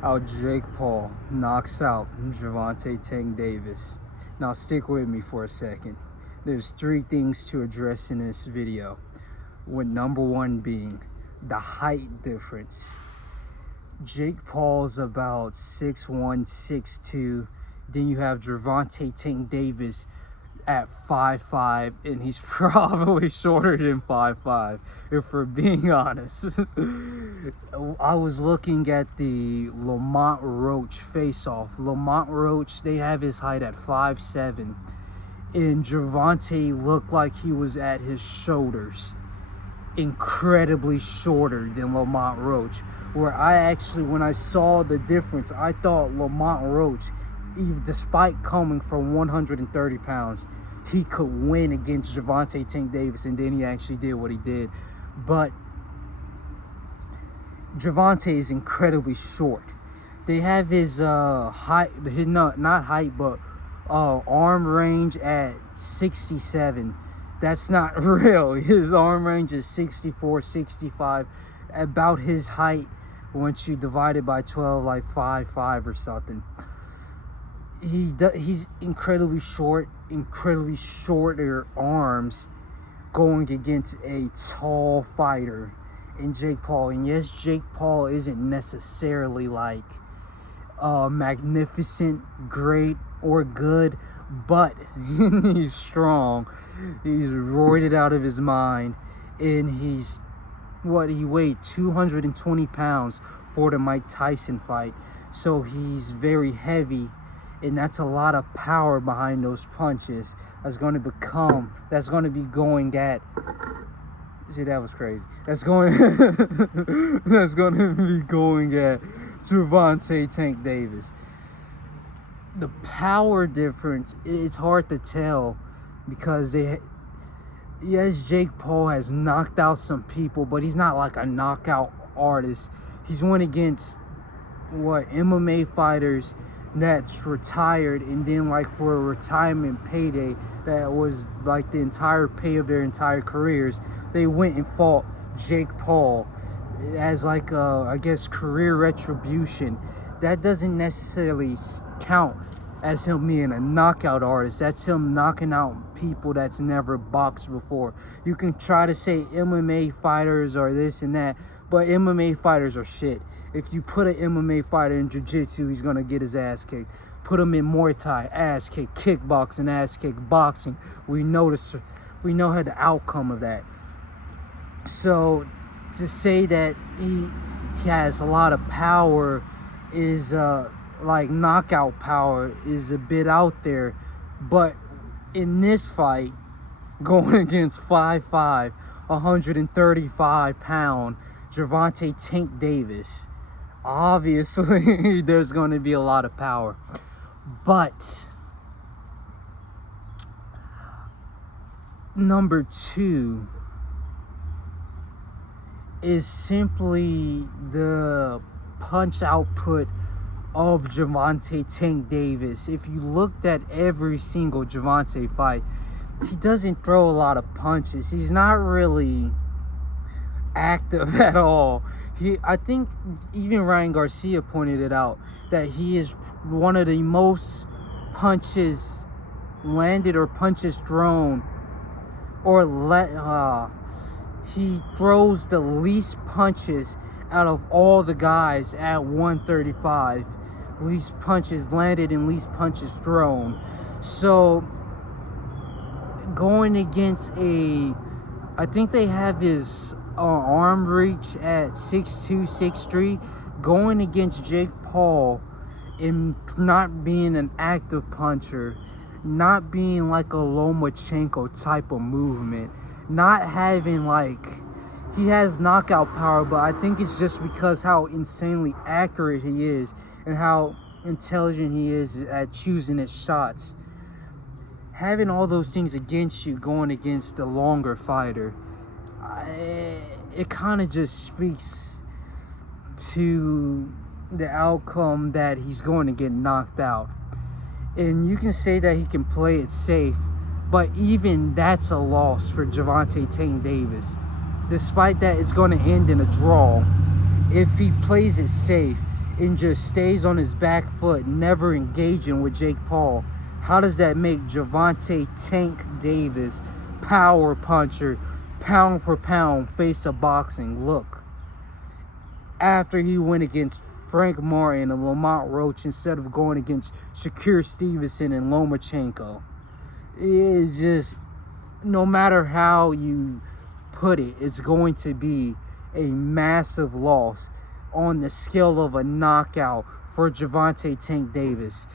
how Jake Paul knocks out Gervonta Tank Davis. Now stick with me for a second. There's three things to address in this video, with number one being the height difference. Jake Paul's about 6'1", 6'2". Then you have Gervonta Tank Davis at 5'5", and he's probably shorter than 5'5", if we're being honest. I was looking at the Lamont Roach face-off. Lamont Roach, they have his height at 5'7", and Gervonta looked like he was at his shoulders. Incredibly shorter than Lamont Roach, where I actually, when I saw the difference, I thought Lamont Roach, even despite coming from 130 pounds, he could win against Gervonta Tank Davis, and then he actually did what he did. But Gervonta is incredibly short. They have his height, his not height, but arm range at 67. That's not real. His arm range is 64, 65. About his height, once you divide it by 12, like 5'5" or something. He's incredibly short, incredibly shorter arms, going against a tall fighter in Jake Paul. And yes, Jake Paul isn't necessarily like magnificent, great, or good, but he's strong. He's roided out of his mind, and he weighed 220 pounds for the Mike Tyson fight. So he's very heavy, and that's a lot of power behind those punches. That's going to be going at, see, that was crazy. That's going to be going at Gervonta Tank Davis. The power difference, it's hard to tell, because yes, Jake Paul has knocked out some people, but he's not like a knockout artist. He's went against MMA fighters that's retired, and then like for a retirement payday that was like the entire pay of their entire careers, they went and fought Jake Paul as like I guess career retribution. That doesn't necessarily count as him being a knockout artist. That's him knocking out people that's never boxed before. You can try to say MMA fighters are this and that, but MMA fighters are shit. If you put an MMA fighter in jiu-jitsu, he's gonna get his ass kicked. Put him in Muay Thai, ass kicked. Kickboxing, ass kicked. Boxing, we know how the outcome of that. So to say that he has a lot of power is like knockout power is a bit out there. But in this fight, going against 5'5", 135 pound Gervonta Tank Davis, obviously there's going to be a lot of power. But number two is simply the punch output of Gervonta Tank Davis. If you looked at every single Gervonta fight, he doesn't throw a lot of punches. He's not really active at all. I think even Ryan Garcia pointed it out, that he is one of the most punches landed or punches thrown, or he throws the least punches out of all the guys at 135. Least punches landed and least punches thrown. So going against I think they have his arm reach at 6'2", 6'3", going against Jake Paul and not being an active puncher, not being like a Lomachenko type of movement, not having like, he has knockout power, but I think it's just because how insanely accurate he is and how intelligent he is at choosing his shots. Having all those things against you going against a longer fighter, it kind of just speaks to the outcome that he's going to get knocked out. And you can say that he can play it safe, but even that's a loss for Gervonta Tank Davis. Despite that, it's going to end in a draw. If he plays it safe, and just stays on his back foot, never engaging with Jake Paul, how does that make Gervonta Tank Davis, power puncher, pound for pound, face of boxing look? After he went against Frank Martin and Lamont Roach instead of going against Shakur Stevenson and Lomachenko. It's just, no matter how you put it, it's going to be a massive loss on the scale of a knockout for Gervonta Tank Davis.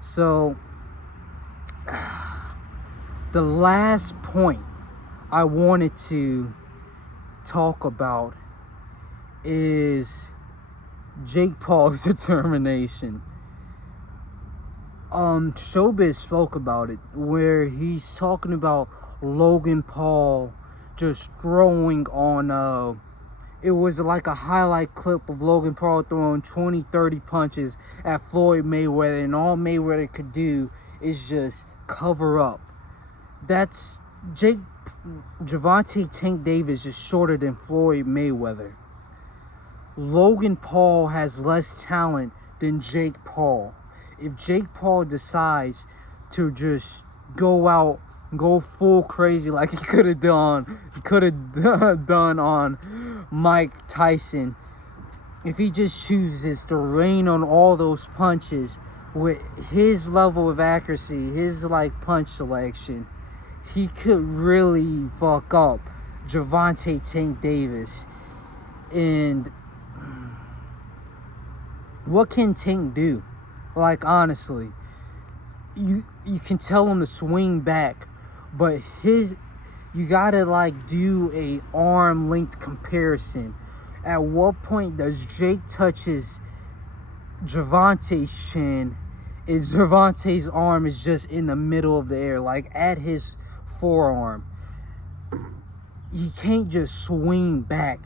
So, the last point I wanted to talk about is Jake Paul's determination. Showbiz spoke about it, where he's talking about Logan Paul just throwing on it was like a highlight clip of Logan Paul throwing 20-30 punches at Floyd Mayweather, and all Mayweather could do is just cover up. That's Gervonta Tank Davis is shorter than Floyd Mayweather. Logan Paul has less talent than Jake Paul. If Jake Paul decides to just go full crazy like he could have done on Mike Tyson, if he just chooses to rain on all those punches with his level of accuracy, his punch selection, he could really fuck up Gervonta Tank Davis. And what can Tank do? Honestly, you can tell him to swing back, but you gotta do a arm length comparison. At what point does Jake touches Gervonta's chin and Gervonta's arm is just in the middle of the air, at his forearm? He can't just swing back.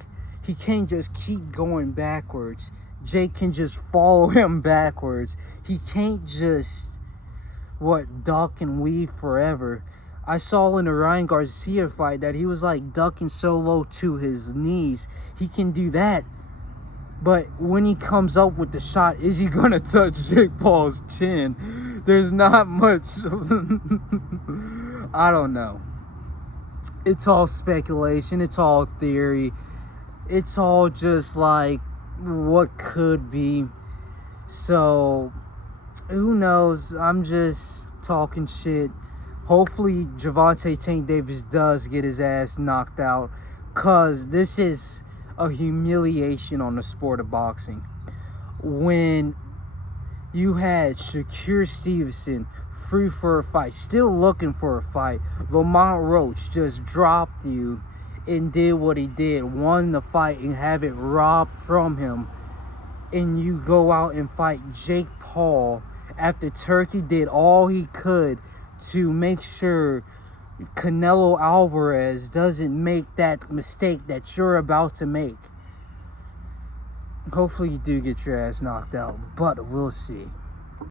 He can't just keep going backwards. Jake can just follow him backwards. He can't just duck and weave forever. I saw in the Ryan Garcia fight that he was ducking so low to his knees. He can do that. But when he comes up with the shot, is he gonna touch Jake Paul's chin? There's not much. I don't know. It's all speculation. It's all theory. It's all just what could be. So, who knows? I'm just talking shit. Hopefully Gervonta Tank Davis does get his ass knocked out, because this is a humiliation on the sport of boxing. When you had Shakur Stevenson free for a fight, still looking for a fight, Lamont Roach just dropped you and did what he did, won the fight and have it robbed from him, and you go out and fight Jake Paul after Turkey did all he could to make sure Canelo Alvarez doesn't make that mistake that you're about to make. Hopefully you do get your ass knocked out, but we'll see.